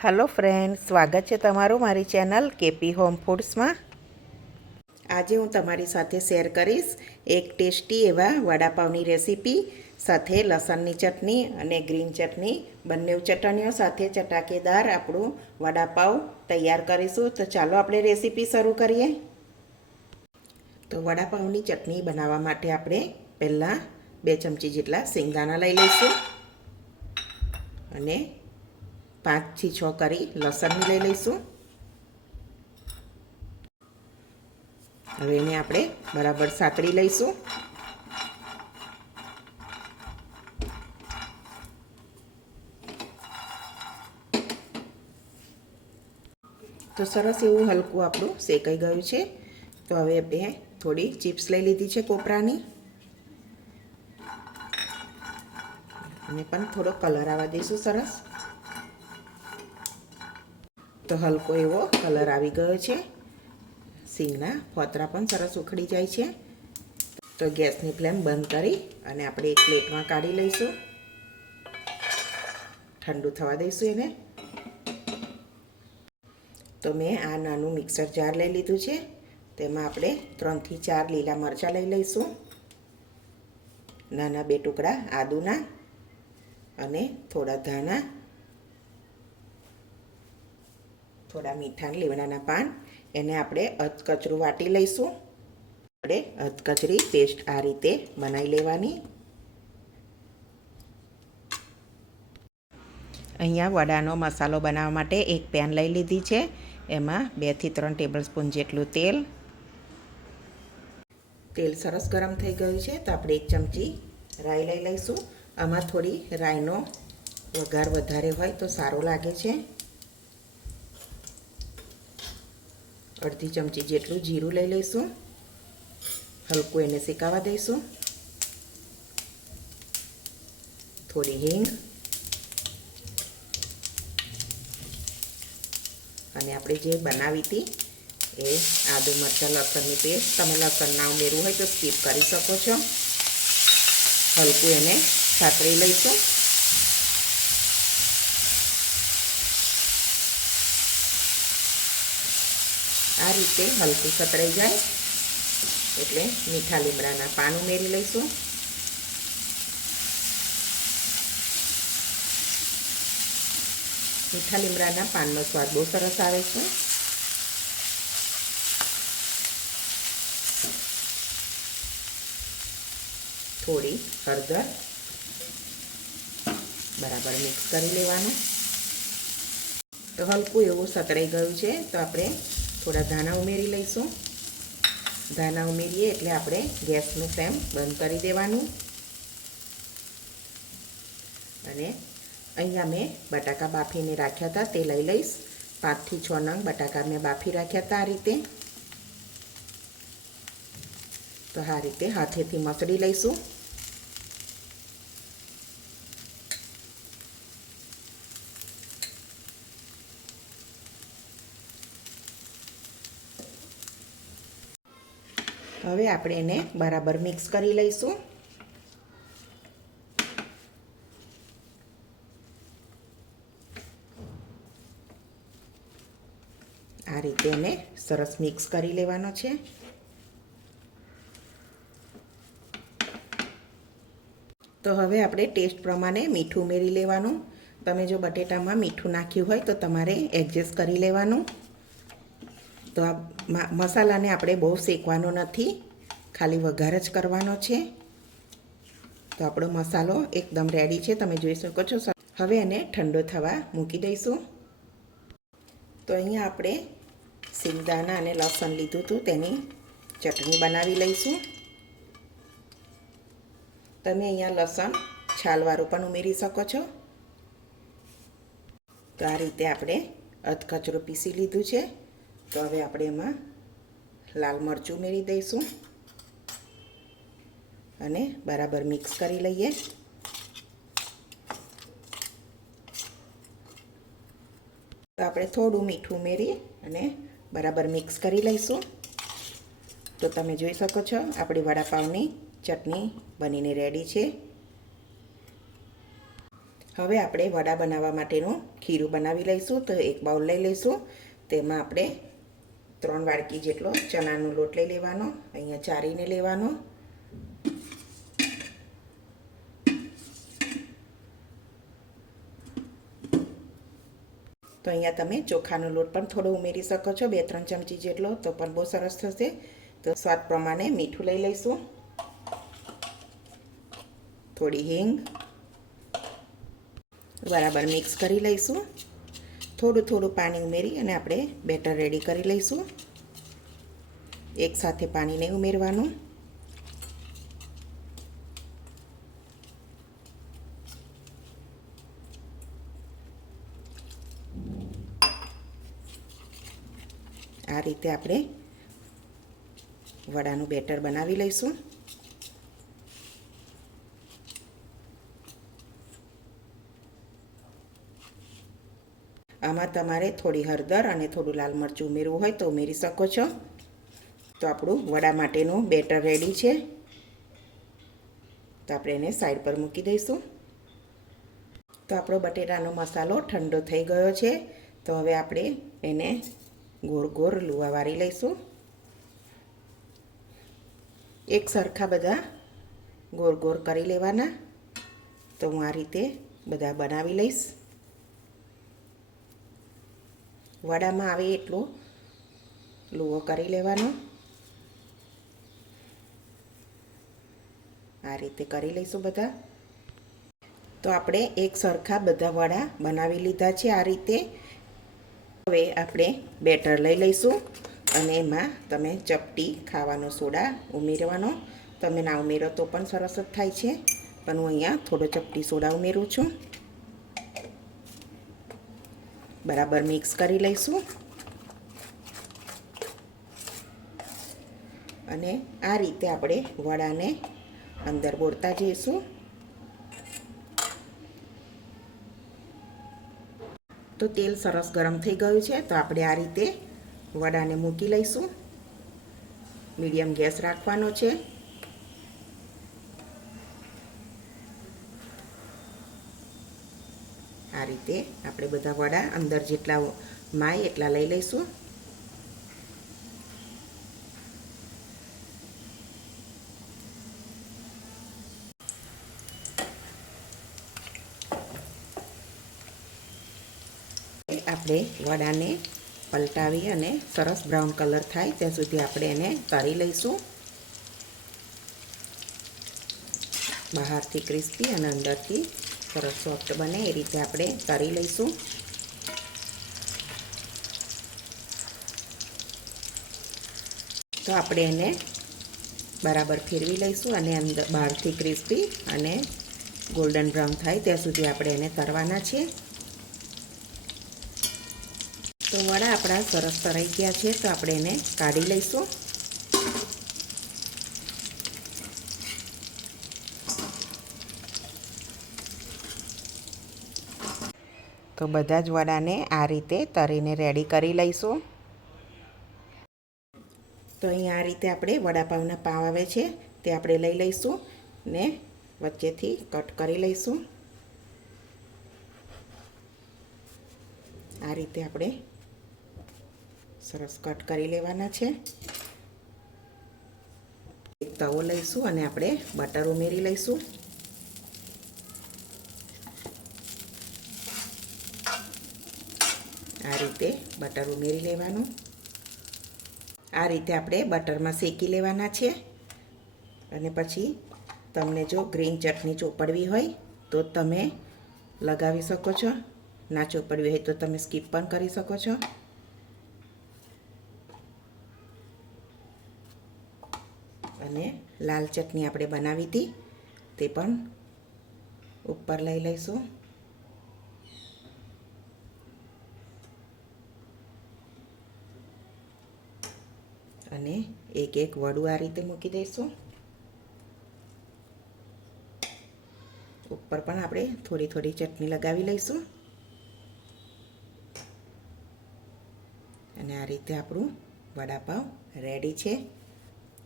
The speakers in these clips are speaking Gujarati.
हेलो फ्रेंड्स, स्वागत है तमारू मारी चेनल केपी होम फूड्स में। आज हूँ तमारी साथे शेर करीश एक टेस्टी एवा वडापावनी रेसिपी साथे लसणनी चटनी अने ग्रीन चटनी बंने चटणीओ साथे चटाकेदार आपणुं वडापाव तैयार करीशुं। तो चालो आपणे रेसिपी शरू करीए। तो वडापावनी चटनी बनावा माटे आपणे पहेला 2 चमची जेटला शेंगदाणा लई लईशुं अने 5 થી 6 करी लसण लई लईशुं। हवे एने आपणे बराबर सातળી लईशुं। तो सरस एवुं हलकું આપણું શેકાઈ ગયું છે। તો હવે આપણે થોડી ચિપ્સ લઈ લીધી છે કોપરાની અને પણ થોડો કલર આવવા દઈશું સરસ। तो हलको एवो कलर आवी गयो छे। सींगना फोतरा पण सरस उखड़ी जाय छे। तो गैसनी फ्लेम बंद करी अने आपणे एक प्लेट में काढी लईशुं। ठंडू थवा दईशुं एने। तो मैं आ नानुं मिक्सर जार लई लीधुं छे। तेमां आपणे 3 થી 4 लीला मरचा लई लईशुं। नाना 2 टुकड़ा आदुना अने थोड़ा धाना, थोड़ा मीठा લીમડાના પાન એને આપણે અધકચરું વાટી લઈશું। આપણે અધકચરી પેસ્ટ આ રીતે બનાવી લેવાની। અહીંયા વડાનો મસાલો બનાવવા માટે એક પેન લઈ લીધી છે। એમાં 2 થી 3 ટેબલસ્પૂન જેટલું તેલ। તેલ સરસ ગરમ થઈ ગયું છે તો આપણે 1 ચમચી રાઈ લઈ લઈશું। આમાં થોડી રાઈનો વઘાર વધારે હોય તો સારો લાગે છે। अर्धी चमची जेटलू जीरू लई लईशुं। हलकू एने शेकावा दईशुं। थोड़ी हींग अने आपणे जे बनावी थी ए आदू मरचा लसणनी पेस्ट। तमे लसण ना उमेरवुं होय तो स्कीप करी शको छो। हलकू एने सातળી लईशुं। आ रीते हलकू सतळाई जाए एटले मीठा લીમડાના પાન ઉમેરી લઈશું। મીઠા લીમડાના પાનનો સ્વાદ બહુ સરસ આવે છે। થોડી હળદર બરાબર મિક્સ કરી લેવાનું। તો હલકું એવું સતળાઈ ગયું છે તો આપણે थोड़ा धाना उमेरी लईशुं। धाना उमेरीए एटले आपणे गैसनुं फ्लेम बंद करी देवानुं। अने अहींया मैं बटाका बाफीने राख्या था ते लई लईश। 5 થી 6 नंग बटाका मैं बाफी राख्या था आ रीते। तो आ रीते हाथेथी मसळी लईशुं। હવે આપણે એને બરાબર મિક્સ કરી લઈશું। આ રીતે એને સરસ મિક્સ કરી લેવાનો છે। તો હવે આપણે ટેસ્ટ પ્રમાણે મીઠું ઉમેરી લેવાનું। તમે જો બટેટામાં મીઠું નાખ્યું હોય તો તમારે એડજસ્ટ કરી લેવાનું। तो आ मसाला ने आपणे बहु शेकवानो नथी, खाली वघार ज करवानो छे। तो आपणो मसालो एकदम रेडी छे, तमे जोई शको छो। हवे एने ठंडो थवा मूकी दईशुं। तो अहींया आपणे सिंगदाणा अने लसण लीधुं हतुं तेनी चटणी बनावी लईशुं। तमे अहींया लसण छालवाळुं पण उमेरी शको छो। तो आ रीते आपणे अधकचરું पीसी लीधुं छे। तो हवे आपणे एमां लाल मरचुं उमेरी दईशुं अने बराबर मिक्स करी लईए। तो आपणे थोडुं मीठुं उमेरी अने बराबर मिक्स करी लईशुं। तो तमे जोई शको छो आपणी वडापावनी चटनी बनीने रेडी छे। હવે આપણે વડા બનાવવા માટેનું ખીરું બનાવી લઈશું. તો એક બાઉલ લઈ લઈશું. તેમાં આપણે 3 વાડકી જેટલો ચણાનો લોટ લઈ લેવાનો, અહીંયા ચારીને લેવાનો. તો અહીંયા તમે ચોખાનો લોટ પણ થોડો ઉમેરી શકો છો, 2-3 ચમચી જેટલો, તો પણ બહુ સરસ થશે. તો સ્વાદ પ્રમાણે મીઠું લઈ લઈશું, થોડી હિંગ, બરાબર મિક્સ કરી લઈશું. થોડું પાણી ઉમેરી અને આપણે બેટર રેડી કરી લઈશું. એકસાથે પાણી નહીં ઉમેરવાનું. આ રીતે આપણે વડાનું બેટર બનાવી લઈશું. આમાં તમારે થોડી હળદર અને થોડું લાલ મરચું ઉમેરવું હોય તો ઉમેરી શકો છો. તો આપણું વડા માટેનું બેટર રેડી છે. તો આપણે એને સાઈડ પર મૂકી દઈશું. તો આપણો બટેટાનો મસાલો ઠંડો થઈ ગયો છે. તો હવે આપણે એને ગોળ લુવા વાળી લઈશું. એક સરખા બધા ગોળ કરી લેવાના. તો હું આ રીતે બધા બનાવી લઈશ. વડામાં આવે એટલો લુવો કરી લેવાનો. આ રીતે કરી લઈશું બધા. તો આપણે એક સરખા બધા વડા બનાવી લીધા છે આ રીતે. હવે આપણે બેટર લઈ લઈશું અને એમાં તમે ચપટી ખાવાનો સોડા ઉમેરવાનો. તમે ના ઉમેરો તો પણ સરસ જ થાય છે, પણ હું અહીંયા થોડો ચપટી સોડા ઉમેરું છું. બરાબર મિક્સ કરી લઈશું અને આ રીતે આપણે વડાને અંદર બોળતા જઈશું. તો તેલ સરસ ગરમ થઈ ગયું છે. તો આપણે આ રીતે વડાને મૂકી લઈશું. મીડિયમ ગેસ રાખવાનો છે. આ રીતે આપણે બધા વડા અંદર જેટલા માય એટલા લઈ લઈશું. આપણે વડાને પલટાવી અને સરસ બ્રાઉન કલર થાય ત્યાં સુધી આપણે એને તળી લઈશું. બહારથી ક્રિસ્પી અને અંદરથી સરસ સોફ્ટ બને એ રીતે આપણે તળી લઈશું. તો આપણે એને બરાબર ફેરવી લઈશું અને અંદર બહારથી ક્રિસ્પી અને ગોલ્ડન બ્રાઉન થાય ત્યાં સુધી આપણે એને તળવાના છે. તો વડા આપણા સરસ તળાઈ ગયા છે. તો આપણે એને કાઢી લઈશું. તો બધા જ વડાને આ રીતે તળીને રેડી કરી લઈશું. તો અહીં આ રીતે આપણે વડાપાવના પાવ આવે છે તે આપણે લઈ લઈશું ને વચ્ચેથી કટ કરી લઈશું. આ રીતે આપણે સરસ કટ કરી લેવાના છે. એક તવો લઈશું અને આપણે બટર ઉમેરી લઈશું. આ રીતે બટર ઉમેરી લેવાનું. આ રીતે આપણે બટરમાં શેકી લેવાના છે. અને પછી તમને જો ગ્રીન ચટણી ચોપડવી હોય તો તમે લગાવી શકો છો. ના ચોપડવી હોય તો તમે સ્કીપ પણ કરી શકો છો. અને લાલ ચટણી આપણે બનાવી હતી તે પણ ઉપર લઈ લઈશું. અને એક એક વડું આ રીતે મૂકી દઈશું. ઉપર પણ આપણે થોડી થોડી ચટણી લગાવી લઈશું. અને આ રીતે આપણું વડાપાવ રેડી છે.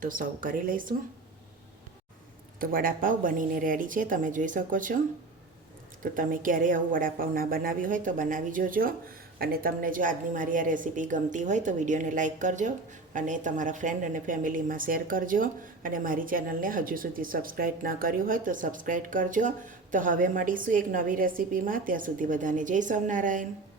તો સર્વ કરી લઈશું. તો વડાપાવ બનીને રેડી છે, તમે જોઈ શકો છો. તો તમે ક્યારેય આવું વડાપાઉં ના બનાવ્યું હોય તો બનાવી જોજો. અને તમને જો આજની મારી આ રેસીપી ગમતી હોય તો વિડીયોને લાઇક કરજો અને તમારા ફ્રેન્ડ અને ફેમિલીમાં શેર કરજો. અને મારી ચેનલને હજુ સુધી સબસ્ક્રાઈબ ન કર્યું હોય તો સબસ્ક્રાઈબ કરજો. તો હવે મળીશું એક નવી રેસીપીમાં. ત્યાં સુધી બધાને જય સ્વામિનારાયણ.